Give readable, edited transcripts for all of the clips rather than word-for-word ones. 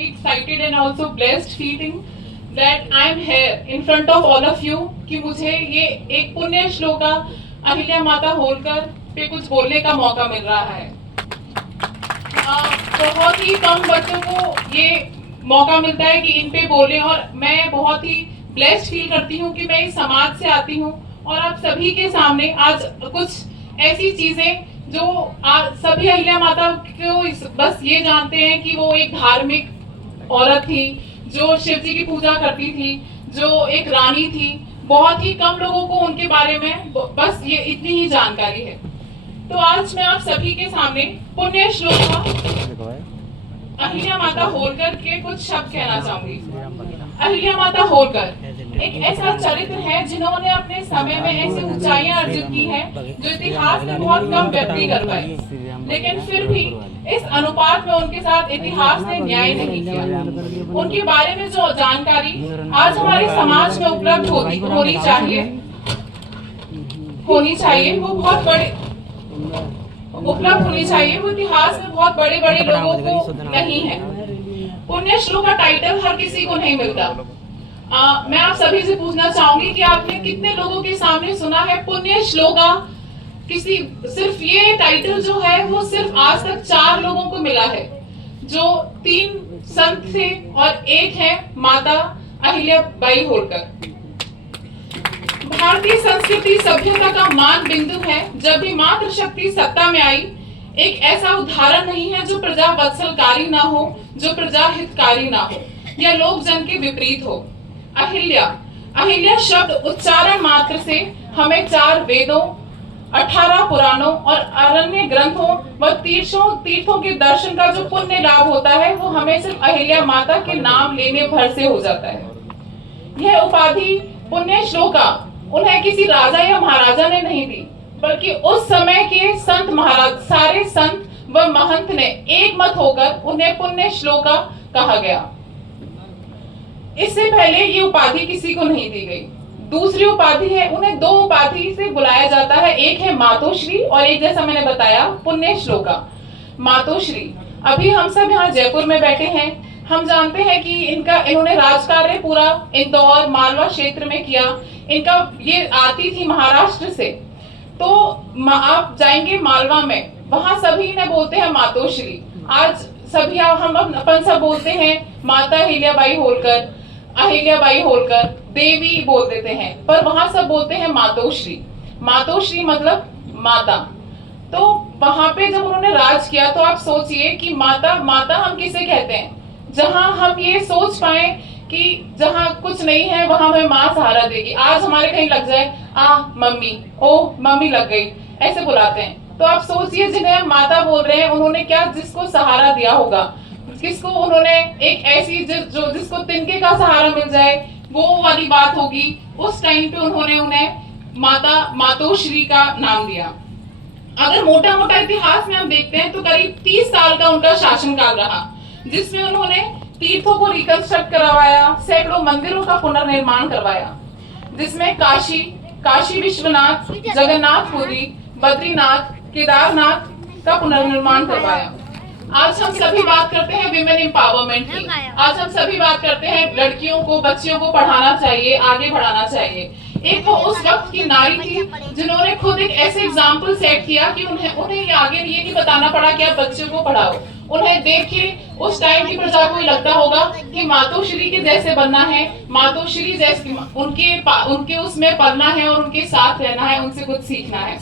very excited and also blessed feeling that I am here in front of all of you कि मुझे ये एक पुण्य श्लोका अहिल्या माता होलकर पे कुछ बोलने का मौका मिल रहा है। बहुत ही कम बच्चों को ये मौका मिलता है कि इन पे बोले और मैं बहुत ही ब्लेस्ड फील करती हूँ कि मैं इस समाज से आती हूँ और आप सभी के सामने आज कुछ ऐसी चीजें जो सभी अहिल्या माता को बस ये जानते हैं कि वो एक धार्मिक औरत थी जो शिव जी की पूजा करती थी, जो एक रानी थी। बहुत ही कम लोगों को उनके बारे में बस ये इतनी ही जानकारी है। तो आज मैं आप सभी के सामने पुण्य श्लोका अहिल्या माता होलकर के कुछ शब्द कहना चाहूंगी। अहिल्या माता होलकर एक ऐसा चरित्र है जिन्होंने अपने समय में ऐसी ऊंचाइयां अर्जित की है जो इतिहास में बहुत कम व्यक्ति कर पाए, लेकिन फिर भी इस अनुपात में उनके साथ इतिहास ने न्याय नहीं किया। उनके बारे में जो जानकारी आज हमारे समाज में उपलब्ध होनी चाहिए वो बहुत बड़े उपलब्ध होनी चाहिए, वो इतिहास में बहुत बड़े बड़े लोगों को नहीं है। पुण्य श्लोक का टाइटल हर किसी को नहीं मिलता। मैं आप सभी से पूछना चाहूंगी कि आपने कितने लोगों के सामने सुना है पुण्य श्लोका। किसी सिर्फ ये टाइटल जो है वो सिर्फ आज तक 4 लोगों को मिला है, जो 3 संत थे और एक है माता अहिल्या बाई होलकर। भारतीय संस्कृति सभ्यता का मान बिंदु है। जब भी मातृशक्ति सत्ता में आई, एक ऐसा उदाहरण नहीं है जो प्रजा वत्सलकारी ना हो, जो प्रजा हितकारी ना हो या लोक जन के विपरीत हो। अहिल्या शब्द उच्चारण मात्र से हमें 4 वेदों, 18 पुराणों और अरण्य ग्रंथों व तीर्थों के दर्शन का जो पुण्य लाभ होता है वो हमें सिर्फ अहिल्या माता के नाम लेने भर से हो जाता है। यह उपाधि पुण्य श्लोका उन्हें किसी राजा या महाराजा ने नहीं दी, बल्कि उस समय के संत महाराज, सारे संत व महंत ने एक मत होकर उन्हें पुण्य श्लोका कहा गया। इससे पहले ये उपाधि किसी को नहीं दी गई। दूसरी उपाधि है, उन्हें 2 उपाधि से बुलाया जाता है, एक है मातोश्री और एक जैसा मैंने बताया पुण्य श्लोका। मातोश्री, अभी हम सब यहाँ जयपुर में बैठे हैं, हम जानते हैं कि इन्होंने राजकार्य पूरा इंदौर मालवा क्षेत्र में किया। इनका ये आती थी महाराष्ट्र से, तो आप जाएंगे मालवा में, वहां सभी ने बोलते हैं मातोश्री। आज सभी हम अपन सब बोलते हैं माता अहिल्या बाई होलकर, देवी बोल देते हैं, पर वहां सब बोलते हैं मातोश्री। मातोश्री मतलब माता। तो वहां पे जब उन्होंने राज किया तो आप सोचिए कि माता हम किसे कहते हैं। जहां हम ये सोच पाए कि जहां कुछ नहीं है वहां हमें माँ सहारा देगी। आज हमारे कहीं लग जाए, मम्मी, मम्मी लग गई, ऐसे बुलाते हैं। तो आप सोचिए जिन्हें हम माता बोल रहे हैं उन्होंने क्या जिसको सहारा दिया होगा, किसको उन्होंने एक ऐसी जिसको तिनके का सहारा मिल जाए वो वाली बात होगी। उस टाइम पे उन्होंने उन्हें मातोश्री का नाम दिया। अगर मोटा मोटा इतिहास में हम देखते हैं तो करीब 30 साल का उनका शासनकाल रहा, जिसमें उन्होंने तीर्थों को रिकंस्ट्रक्ट करवाया, सैकड़ों मंदिरों का पुनर्निर्माण करवाया, जिसमें काशी विश्वनाथ, जगन्नाथपुरी, बद्रीनाथ, केदारनाथ का पुनर्निर्माण करवाया। आज हम सभी बात करते हैं विमेन एम्पावरमेंट की। आज हम सभी बात करते हैं लड़कियों को, बच्चियों को पढ़ाना चाहिए, आगे बढ़ाना चाहिए। एक वो उस वक्त की नारी थी जिन्होंने खुद एक ऐसे एग्जाम्पल सेट किया कि उन्हें ये आगे ये नहीं बताना पड़ा कि आप बच्चों को पढ़ाओ। उन्हें देख के उस टाइम की प्रजा को लगता होगा कि मातोश्री के जैसे बनना है, मातोश्री जैसे उनके उसमें पलना है और उनके साथ रहना है, उनसे कुछ सीखना है।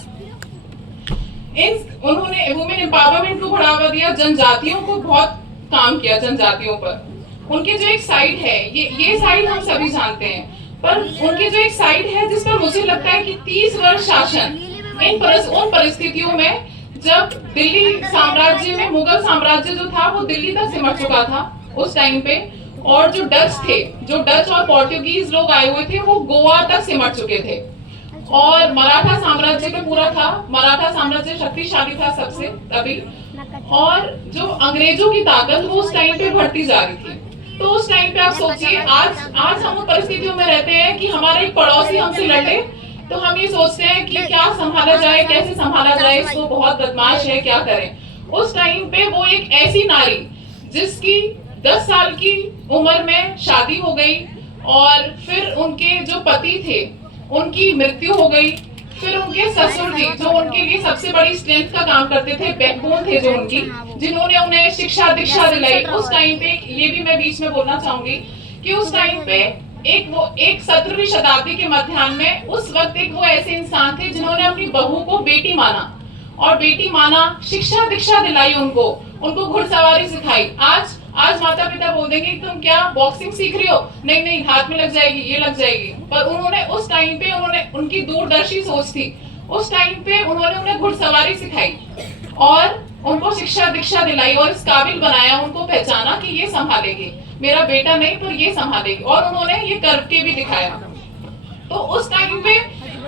उन्होंने वुमेन एम्पावरमेंट को बढ़ावा दिया, जनजातियों को बहुत काम किया, जनजातियों पर। उनके जो एक साइड है, ये साइड हम सभी जानते हैं, पर उनके जो एक साइड है जिस पर मुझे लगता है कि 30 वर्ष शासन उन परिस्थितियों में जब दिल्ली साम्राज्य में मुगल साम्राज्य जो था वो दिल्ली तक सिमट चुका था उस टाइम पे, और जो डच और पोर्टुगीज लोग आए हुए थे वो गोवा तक सिमट चुके थे, और मराठा साम्राज्य पे पूरा था। मराठा साम्राज्य शक्तिशाली था सबसे तभी, और जो अंग्रेजों की ताकत वो उस टाइम पे बढ़ती जा रही थी। तो उस टाइम पे आप सोचिए, आज हम उन परिस्थितियों में रहते हैं कि हमारा एक पड़ोसी हमसे लड़े तो हम ये सोचते हैं कि क्या संभाला जाए, कैसे संभाला जाए, इसको बहुत बदमाश है, क्या करें। उस टाइम पे वो एक ऐसी नारी जिसकी 10 साल की उम्र में शादी हो गई और फिर उनके जो पति थे उनकी मृत्यु हो गई। फिर उनके ससुर जी जो उनके लिए सबसे बड़ी स्ट्रेंथ का काम करते थे, बैकबोन थे जो उनकी, जिन्होंने उन्हें शिक्षा दीक्षा दिलाई। उस टाइम पे ये भी मैं बीच में बोलना चाहूंगी कि उस टाइम पे एक 17वीं शताब्दी के मध्याह्न में उस वक्त एक वो ऐसे इंसान थे जिन्होंने अपनी बहू को बेटी माना और बेटी माना, शिक्षा दीक्षा दिलाई उनको घुड़सवारी सिखाई। आज माता पिता बोल देंगे तुम क्या बॉक्सिंग सीख रही हो, नहीं नहीं हाथ में लग जाएगी, ये लग जाएगी। पर उन्होंने उस टाइम पे उनकी दूरदर्शी सोच थी। उस टाइम पे उन्होंने उन्हें घुड़सवारी सिखाई और उनको शिक्षा दीक्षा दिलाई और इस काबिल बनाया, उनको पहचाना कि ये संभालेगी, मेरा बेटा नहीं पर ये संभालेगी, और उन्होंने ये करके भी दिखाया। तो उस टाइम पे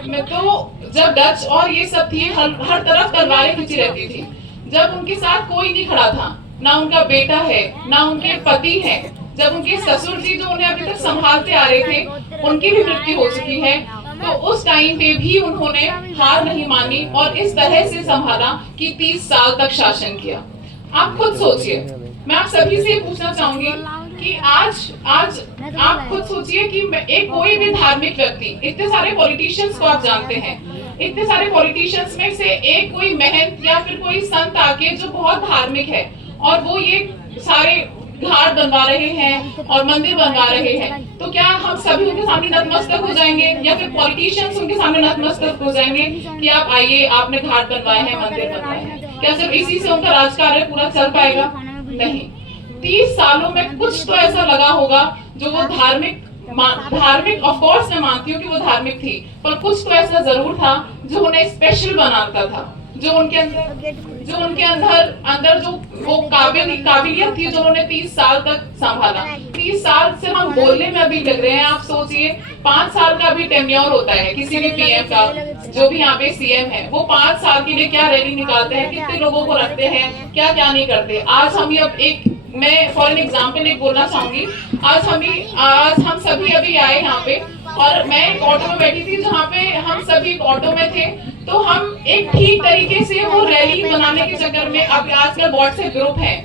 मैं तो जब डच और ये सब थी, हर तरफ तलवारें खींची रहती थी। जब उनके साथ कोई नहीं खड़ा था, ना उनका बेटा है ना उनके पति है, जब उनके ससुर जी जो उन्हें अभी तक संभालते आ रहे थे उनकी भी मृत्यु हो चुकी है, तो उस टाइम पे भी उन्होंने हार नहीं मानी और इस तरह से संभाला कि 30 साल तक शासन किया। आप खुद सोचिए, मैं आप सभी से पूछना चाहूंगी कि आज आप खुद सोचिए कि एक कोई भी धार्मिक व्यक्ति, इतने सारे पॉलिटिशियंस को आप जानते हैं, इतने सारे पॉलिटिशियंस में से एक कोई महंत या फिर कोई संत आके जो बहुत धार्मिक है और वो ये सारे घाट बनवा रहे हैं और मंदिर बनवा रहे हैं, तो क्या हम सभी उनके सामने नतमस्तक हो जाएंगे या फिर पॉलिटिशियंस उनके सामने नतमस्तक हो जाएंगे कि आप आइए, आपने घाट बनवाए हैं, मंदिर बनवाए हैं? क्या सिर्फ इसी से उनका राजकार्य पूरा चल पाएगा? नहीं। 30 सालों में कुछ तो ऐसा लगा होगा जो वो धार्मिक ऑफ कोर्स मैं मानती हूँ कि वो धार्मिक थी, पर कुछ तो ऐसा जरूर था जो उन्हें स्पेशल बनाता था, जो उनके अंदर जो वो काबिलियत थी जो उन्होंने 30 साल तक संभाला। 30 साल से हम बोलने में अभी लग रहे हैं, आप सोचिए 5 साल का भी टेन्योर होता है किसी भी पीएम का, जो भी यहाँ पे सीएम है वो 5 साल के लिए क्या रैली निकालते हैं, कितने लोगों को रखते हैं, क्या क्या नहीं करते। आज हम ये मैं फॉर एन एग्जाम्पल एक बोलना चाहूंगी, आज हम सभी अभी आए यहाँ पे और मैं एक ऑटो में बैठी थी जहाँ पे हम सभी ऑटो में थे, तो हम एक ठीक तरीके से वो रैली बनाने के चक्कर में, अब आजकल व्हाट्सएप ग्रुप है,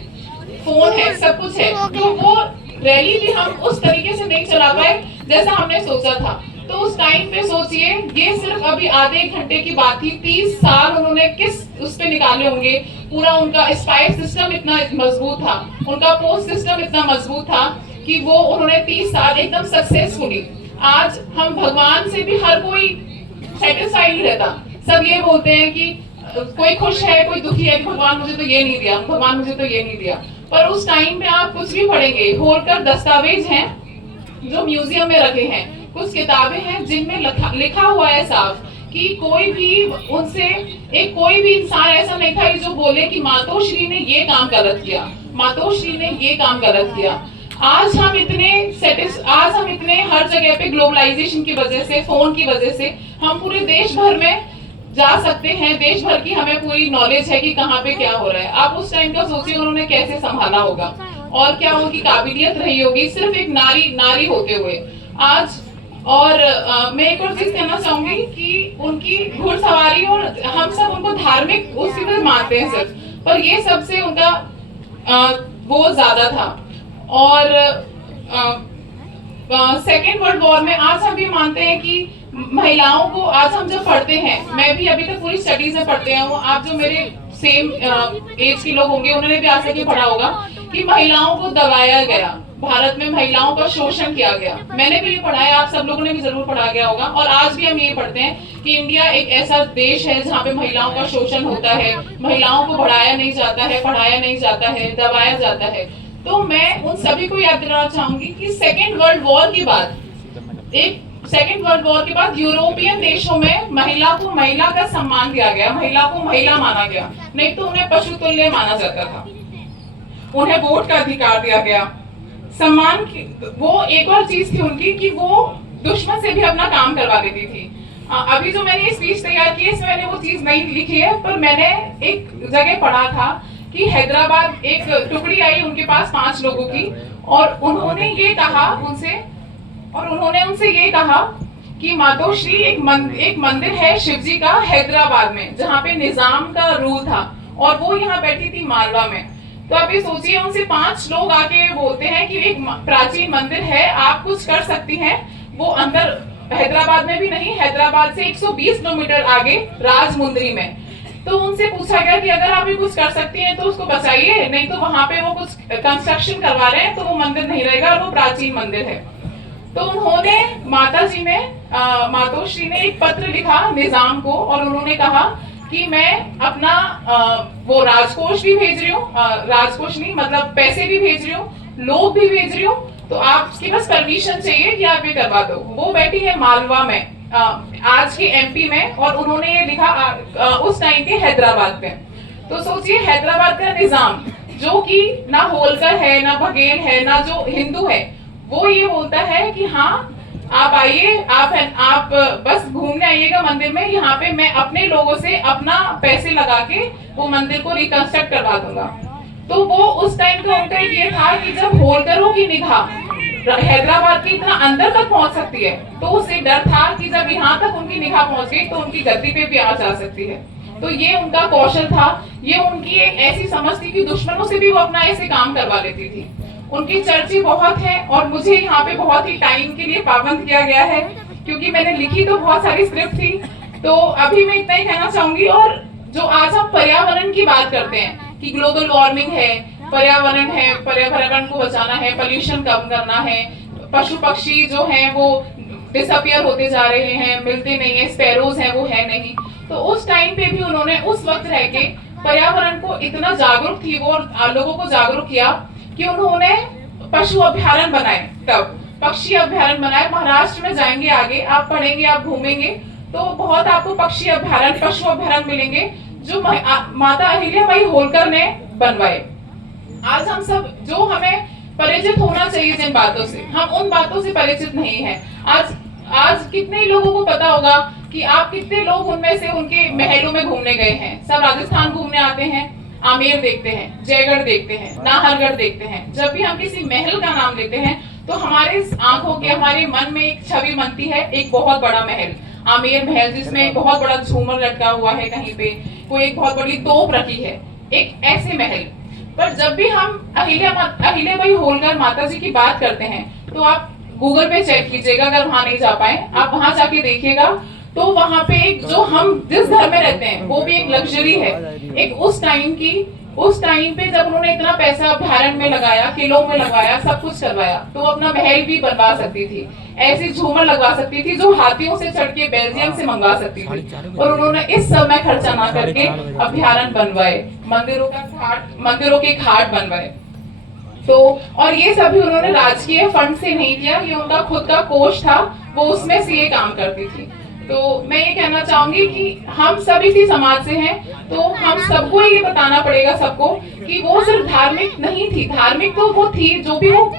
फोन है, सब कुछ है, तो वो रैली भी हम उस तरीके से नहीं चला पाए जैसा हमने सोचा था। तो उस टाइम पे सोचिए, ये सिर्फ अभी आधे एक घंटे की बात थी, 30 साल उन्होंने किस उस पे निकाले होंगे। पूरा उनका स्पाई सिस्टम इतना मजबूत था, उनका पोस्ट सिस्टम इतना मजबूत था कि वो उन्होंने 30 साल एकदम सक्सेसफुली। आज हम भगवान से भी हर कोई सेटिस्फाई नहीं रहता, सब ये बोलते हैं कि कोई खुश है कोई दुखी है कि भगवान मुझे तो ये नहीं दिया, भगवान मुझे तो ये नहीं दिया। पर उस टाइम पे आप कुछ भी पढ़ेंगे, होलकर दस्तावेज हैं जो म्यूजियम में रखे हैं, कुछ किताबें हैं जिनमें लिखा हुआ है साफ कि कोई भी इंसान ऐसा नहीं था जो बोले कि मातोश्री ने ये काम गलत किया, मातोश्री ने ये काम गलत किया। आज हम इतने हर जगह पे ग्लोबलाइजेशन की वजह से, फोन की वजह से हम पूरे देश भर में जा सकते हैं, देश भर की हमें पूरी नॉलेज है कि कहाँ पे क्या हो रहा है। आप उस टाइम का सोचिए उन्होंने कैसे संभाला होगा और क्या उनकी काबिलियत रही होगी सिर्फ एक नारी होते हुए आज। और मैं एक और चीज कहना चाहूंगी कि उनकी घुड़सवारी, और हम सब उनको धार्मिक उसी में मानते हैं सिर्फ, पर ये सबसे उनका वो ज्यादा था। और सेकेंड वर्ल्ड वॉर में आज हम ये मानते हैं कि महिलाओं को, आज हम जब पढ़ते हैं, मैं भी अभी तक पूरी स्टडीज में पढ़ते हैं, आप जो मेरे सेम एज के लोग होंगे उन्होंने भी आज तक ये पढ़ा होगा कि महिलाओं को दबाया गया, भारत में महिलाओं का शोषण किया गया। मैंने भी ये पढ़ा है, आप सब लोगों ने भी जरूर पढ़ा गया होगा, और आज भी हम ये पढ़ते हैं कि इंडिया एक ऐसा देश है जहाँ पे महिलाओं का शोषण होता है, महिलाओं को बढ़ाया नहीं जाता है, पढ़ाया नहीं जाता है, दबाया जाता है। तो मैं उन सभी को याद दिलाना चाहूंगी कि सेकेंड वर्ल्ड वॉर के बाद यूरोपियन देशों में महिला का सम्मान दिया गया, महिला को महिला माना गया, नहीं तो उन्हें पशु तुल्य माना जाता था। उन्हें वोट का अधिकार दिया गया, सम्मान की वो एक और चीज थी उनकी कि वो दुश्मन से भी अपना काम करवा लेती थी। अभी जो मैंने स्पीच तैयार की है इसमें मैंने वो चीज नहीं लिखी है, पर मैंने एक जगह पढ़ा था कि हैदराबाद एक टुकड़ी आई उनके पास 5 लोगों की, और उन्होंने उनसे ये कहा कि मातोश्री एक मंदिर है शिवजी का हैदराबाद में, जहाँ पे निजाम का रूल था, और वो यहाँ बैठी थी मालवा में। तो आप ये सोचिए, उनसे 5 लोग आके बोलते हैं कि एक प्राचीन मंदिर है, आप कुछ कर सकती हैं। वो अंदर हैदराबाद में भी नहीं, हैदराबाद से 120 किलोमीटर आगे राजमुंदरी में। तो उनसे पूछा गया कि अगर आप ये कुछ कर सकती हैं तो उसको बचाइए, नहीं तो वहां पे वो कुछ कंस्ट्रक्शन करवा रहे हैं तो वो मंदिर नहीं रहेगा और वो प्राचीन मंदिर है। तो उन्होंने माता जी ने मातोश्री ने एक पत्र लिखा निजाम को और उन्होंने कहा कि मैं अपना वो राजकोष भी भेज रही हूँ, राजकोष नहीं मतलब पैसे भी भेज रही हूँ, लोग भी भेज रही हूँ, तो आपकी बस परमिशन चाहिए कि आप ये करवा दो। वो बैठी है मालवा में, आज के एमपी में, और उन्होंने ये लिखा उस टाइम पे हैदराबाद में। तो सोचिए हैदराबाद का निजाम जो कि ना होलकर है ना बघेल है ना जो हिंदू है, वो ये बोलता है कि हाँ आप आइए, आप बस घूमने आइएगा मंदिर में, यहाँ पे मैं अपने लोगों से अपना पैसे लगा के वो मंदिर को रिकंस्ट्रक्ट करवा दूंगा। तो वो उस टाइम का उनका ये था कि जब होलकरों की निगाह हैदराबाद के इतना अंदर तक पहुंच सकती है, तो उसे डर था कि जब यहाँ तक उनकी निगाह पहुंच गई तो उनकी गद्दी पे भी आ जा सकती है। तो ये उनका कौशल था, ये उनकी एक ऐसी समझ थी कि दुश्मनों से भी वो अपना ऐसे काम करवा लेती थी। उनकी चर्चा बहुत है और मुझे यहाँ पे बहुत ही टाइम के लिए पाबंद किया गया है क्योंकि मैंने लिखी तो बहुत सारी स्क्रिप्ट थी। तो अभी मैं इतना ही कहना चाहूंगी। और जो आज हम पर्यावरण की बात करते हैं कि ग्लोबल वार्मिंग है, पर्यावरण है, पर्यावरण को बचाना है, पोल्यूशन कम करना है, पशु पक्षी जो हैं वो डिसअपियर होते जा रहे हैं, मिलते नहीं है, स्पैरोज हैं वो है नहीं। तो उस टाइम पे भी उन्होंने उस वक्त रह के पर्यावरण को इतना जागरूक थी वो और लोगों को जागरूक किया कि उन्होंने पशु अभ्यारण्य बनाए, तब पक्षी अभ्यारण्य बनाए। महाराष्ट्र में जाएंगे आगे आप पढ़ेंगे, आप घूमेंगे तो बहुत आपको पक्षी अभ्यारण्य, पशु अभ्यारण्य मिलेंगे जो माता अहिल्याबाई होलकर ने बनवाए। आज हम सब जो हमें परिचित होना चाहिए जिन बातों से, हम उन बातों से परिचित नहीं है। आज कितने लोगों को पता होगा कि आप कितने लोग उनमें से उनके महलों में घूमने गए हैं। सब राजस्थान घूमने आते हैं, आमेर देखते हैं, जयगढ़ देखते हैं, नाहरगढ़ देखते हैं। जब भी हम किसी महल का नाम लेते हैं तो हमारे आंखों के, हमारे मन में एक छवि बनती है, एक बहुत बड़ा महल, आमेर महल, जिसमें एक बहुत बड़ा झूमर लटका हुआ है, कहीं पे कोई एक बहुत बड़ी तोप रखी है, एक ऐसे महल। पर जब भी हम अहिल्याबाई होलकर माता जी की बात करते हैं तो आप गूगल पे चेक कीजिएगा, अगर वहां नहीं जा पाए आप वहां जाके देखिएगा तो वहां पे एक जो हम जिस घर में रहते हैं वो भी एक लग्जरी है। एक उस टाइम पे जब उन्होंने इतना पैसा अभ्यारण्य में लगाया, किलों में लगाया, सब कुछ करवाया, तो अपना महल भी बनवा सकती थी, ऐसी झूमर लगवा सकती थी जो हाथियों से चढ़ के बेल्जियम से मंगवा सकती थी। और उन्होंने इस समय खर्चा ना करके अभ्यारण्य बनवाए, मंदिरों के घाट बनवाए। तो और ये सभी उन्होंने राजकीय फंड से नहीं किया, ये उनका खुद का कोष था, वो उसमें से ये काम करती थी। तो मैं ये कहना चाहूंगी कि हम सब इसी समाज से हैं, तो हम सबको ये बताना पड़ेगा सबको कि वो सिर्फ धार्मिक नहीं थी, धार्मिक तो वो थी, जो भी वो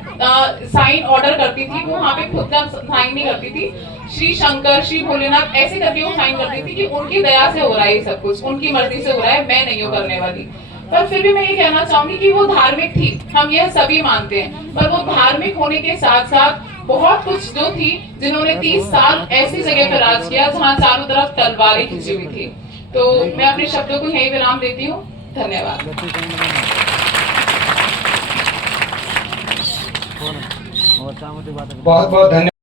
साइन ऑर्डर करती थी वो वहां पे खुद का साइन नहीं करती थी, श्री शंकर, श्री भोलेनाथ ऐसे करके वो साइन करती थी कि उनकी दया से हो रहा है सब कुछ, उनकी मर्जी से हो रहा है, मैं नहीं हूँ करने वाली। पर फिर भी मैं ये कहना चाहूंगी कि वो धार्मिक थी, हम यह सभी मानते हैं, पर वो धार्मिक होने के साथ साथ बहुत कुछ जो थी, जिन्होंने 30 साल ऐसी जगह पर राज किया जहां चारों तरफ तलवारें खिंची हुई थी। तो मैं अपने शब्दों को यहीं विराम देती हूँ। धन्यवाद। बहुत बहुत धन्यवाद।